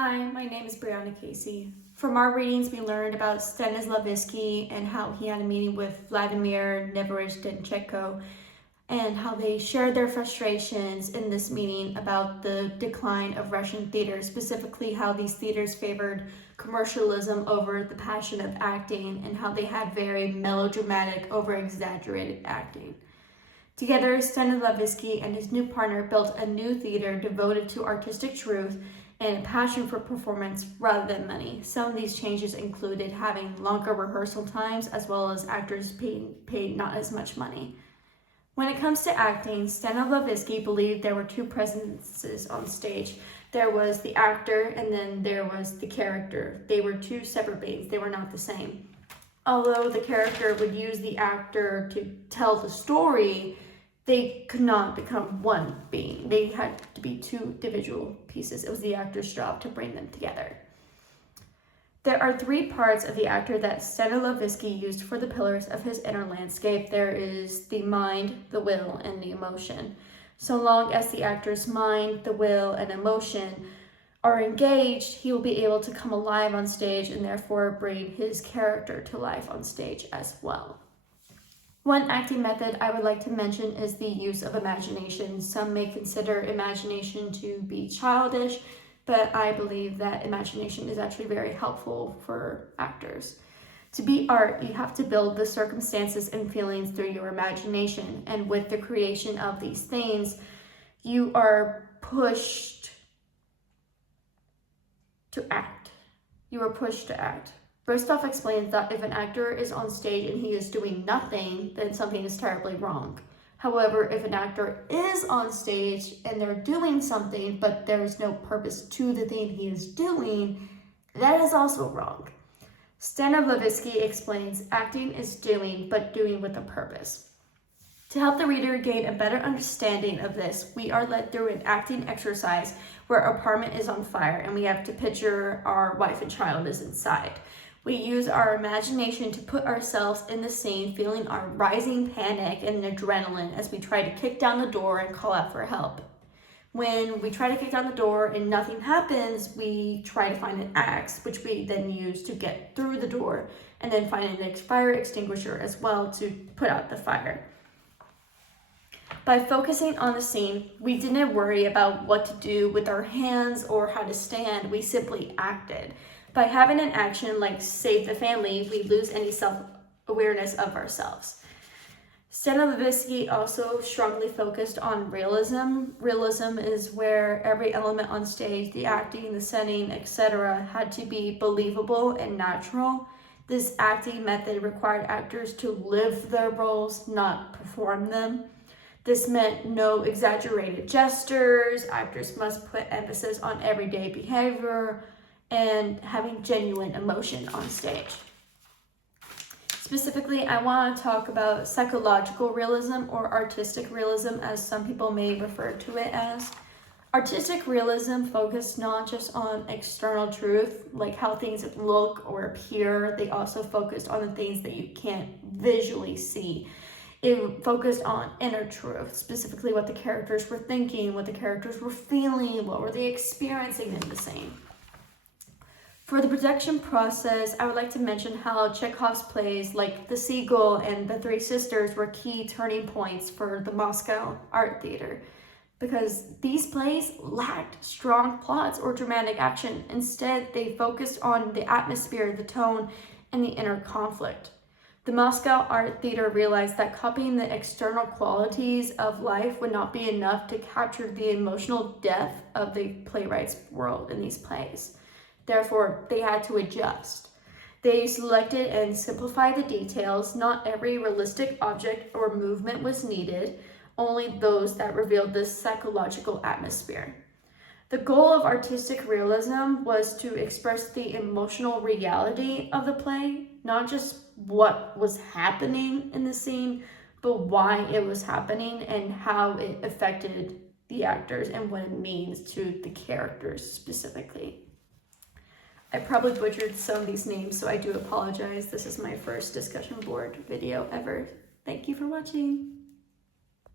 Hi, my name is Breonna Casey. From our readings, we learned about Stanislavski and how he had a meeting with Vladimir Neverovich and how they shared their frustrations in this meeting about the decline of Russian theater, specifically how these theaters favored commercialism over the passion of acting and how they had very melodramatic, over-exaggerated acting. Together, Stanislavski and his new partner built a new theater devoted to artistic truth and a passion for performance rather than money. Some of these changes included having longer rehearsal times as well as actors being paid not as much money. When it comes to acting, Stanislavski believed there were two presences on stage. There was the actor and then there was the character. They were two separate beings, they were not the same. Although the character would use the actor to tell the story, they could not become one being. They had to be two individual pieces. It was the actor's job to bring them together. There are three parts of the actor that Stanislavski used for the pillars of his inner landscape. There is the mind, the will, and the emotion. So long as the actor's mind, the will, and emotion are engaged, he will be able to come alive on stage and therefore bring his character to life on stage as well. One acting method I would like to mention is the use of imagination. Some may consider imagination to be childish, but I believe that imagination is actually very helpful for actors. To be art, you have to build the circumstances and feelings through your imagination, and with the creation of these things, you are pushed to act. You are pushed to act. Bristoff explains that if an actor is on stage and he is doing nothing, then something is terribly wrong. However, if an actor is on stage and they're doing something, but there is no purpose to the thing he is doing, that is also wrong. Stanislavski explains acting is doing, but doing with a purpose. To help the reader gain a better understanding of this, we are led through an acting exercise where our apartment is on fire and we have to picture our wife and child is inside. We use our imagination to put ourselves in the scene, feeling our rising panic and adrenaline as we try to kick down the door and call out for help. When we try to kick down the door and nothing happens, we try to find an axe, which we then use to get through the door, and then find an fire extinguisher as well to put out the fire. By focusing on the scene, we didn't worry about what to do with our hands or how to stand, we simply acted. By having an action like save the family, we lose any self-awareness of ourselves. Stanislavski also strongly focused on realism. Realism is where every element on stage, the acting, the setting, etc., had to be believable and natural. This acting method required actors to live their roles, not perform them. This meant no exaggerated gestures. Actors must put emphasis on everyday behavior and having genuine emotion on stage. Specifically, I want to talk about psychological realism or artistic realism, as some people may refer to it as. Artistic realism focused not just on external truth, like how things look or appear, they also focused on the things that you can't visually see. It focused on inner truth, specifically what the characters were thinking, what the characters were feeling, what were they experiencing in the scene. For the production process, I would like to mention how Chekhov's plays like The Seagull and The Three Sisters were key turning points for the Moscow Art Theater, because these plays lacked strong plots or dramatic action. Instead, they focused on the atmosphere, the tone, and the inner conflict. The Moscow Art Theater realized that copying the external qualities of life would not be enough to capture the emotional depth of the playwright's world in these plays. Therefore, they had to adjust. They selected and simplified the details. Not every realistic object or movement was needed, only those that revealed the psychological atmosphere. The goal of artistic realism was to express the emotional reality of the play, not just what was happening in the scene, but why it was happening and how it affected the actors and what it means to the characters specifically. I probably butchered some of these names, so I do apologize. This is my first discussion board video ever. Thank you for watching.